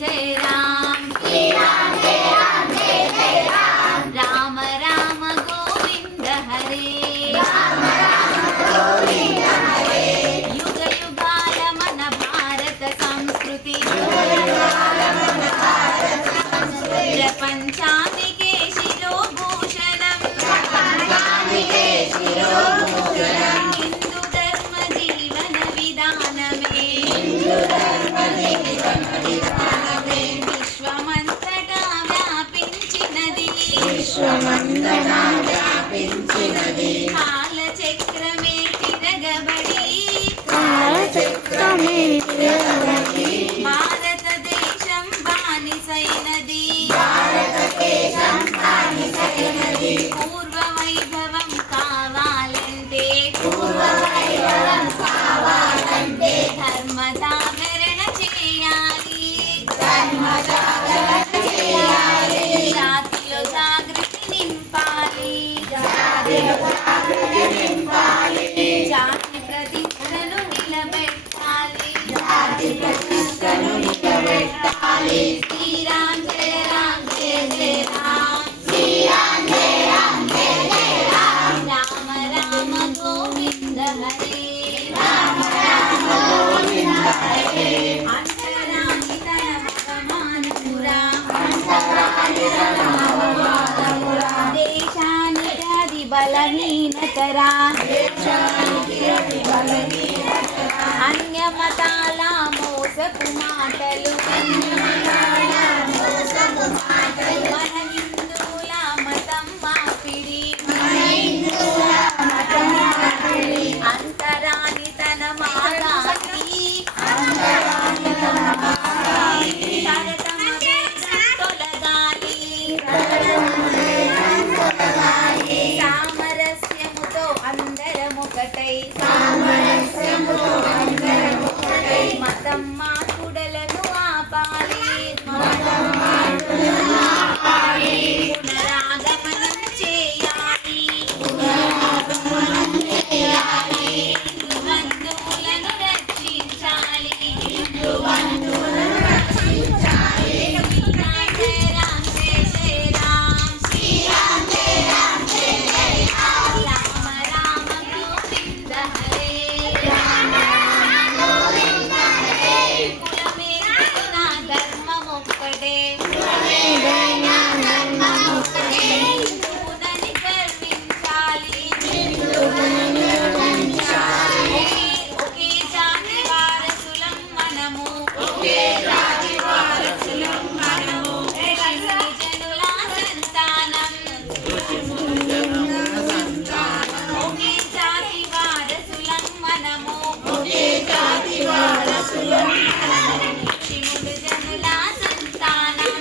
जय राम, जय राम जय राम जय जय राम, राम राम गोविंद हरे, राम राम गोविंद हरे, युग युगाल मन भारत संस्कृति, युग युगाल मन भारत संस्कृति, प्रपंचानिके शिरोभूषणं, प्रपंचानिके शिरोभूषणं, हिंदू धर्म जीवन विधानमे, हिंदू धर्म जीवन विधानमे, विश्वमंतटा व्यापिंचिनदी, विश्वमंतटा व्यापिंचिनदी, कालचक्रमे तिरगबडी, कालचक्रमे तिरगबडी, భారతదేశం బానిసైనది, భారతదేశం బానిసైనది, పూర్వ వైభవం కావాలంటే, పూర్వ వైభవం కావాలంటే, ధర్మ జాగరణ చేయాలి, ధర్మ జాగరణ చేయాలి, జాతిలో జాగృతి నింపాలి, జాతిలో జాగృతి నింపాలి, జాతి ప్రతిష్టను నిలబెట్టాలి, జాతి ప్రతిష్టను నిలబెట్టాలి, శ్రీరామ్ జయ రామ్ జయ జయ రామ్, శ్రీరామ్ జయ రామ్ జయ జయ రామ్, రామ రామ గోవింద హరే, రామ రామ గోవింద హరే, అంతరాని తన భగవానురా, అంతరాని తన భగవానురా, దేశానికి అది బలహీనతరా, దేశానికి అది బలహీనతరా, అన్య మతాల మోసపు మాటలు, అన్య మతాల మోసపు మాటలు, మన హిందువుల మతం మార్పిడి, మన హిందువుల మతం మార్పిడి, అంతరాని తన మాగాలి, అంతరాని తన మాగాలి, తరతమ భేదం తొలగాలి, తరతమ భేదం తొలగాలి, సామరస్యముతో అందరమొకటై, సామరస్యముతో అందరమొకటై, మతం మార్పుడలను ఆపాలి, మతం మార్పుడలను ఆపాలి, పునరాగమనం చేయాలి, పునరాగమనం చేయాలి, హిందూ బంధువులను రక్షించాలి, హిందూ బంధువులను రక్షించాలి, జయ రామ్ జయ జయ రామ్, శ్రీరామ్ జయ రామ్ జయ జయ రామ్, రామ రామ గోవింద హరే, రామ రామ గోవింద హరే, కులమేదైనా ధర్మమొక్కటే, కులమేదైనా ధర్మమొక్కటే, హిందువులని గర్వించాలి, హిందువులని గర్వించాలి, ఒకే జాతి వారసులం మనము, ఒకే జాతి వారసులం మనము, ఋషిముని జనుల సంతానం, ఋషిముని జనుల సంతానం, ఒకే జాతి వారసులం మనము, ఒకే జాతి వారసులం మనము, ఋషిముని జనుల సంతానం,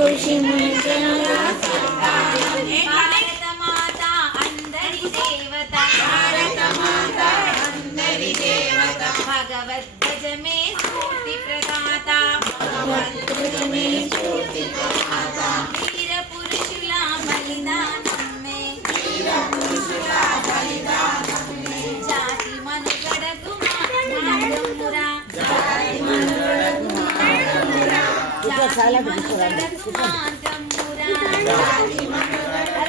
ఋషిముని జనుల సంతానం, భారత మాత అందరి దేవత, భారత మాత అందరి దేవత, భగవద్గజమే స్ఫూర్తి ప్రదాత, భగవద్గజమే స్ఫూర్తి ప్రదాత, వీర పురుషుల బలిదానమే, వీర పురుషుల బలిదానమే, జాతి మనుగడకు మార్గమురా, జాతి మనుగడకు మార్గమురా, జాతి మనుగడకు మార్గమురా, జాతి మనుగడకు